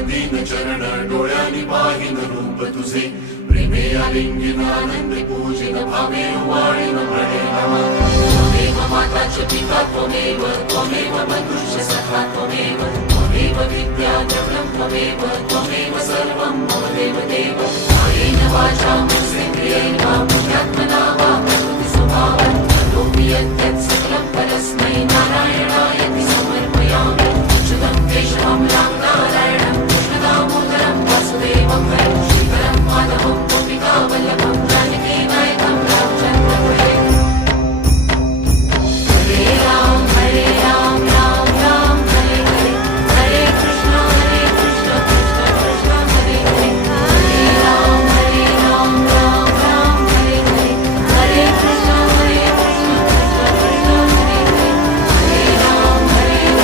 दीन चरण डोळ्यांनी पाहिन रूप तुझे प्रेमे आलिंगिन आनंदे पूजिन भावे वाळीन म्हणे नमा त्वमेव माताच पिता त्वमेव बंधुश्च सखा त्वमेव विद्या द्रव्यं त्वमेव सर्वं मम देव कायेन वाचा मनसेन्द्रियेण वा बुद्ध्यात्मना वा प्रकृति स्वभावं करोमि यत्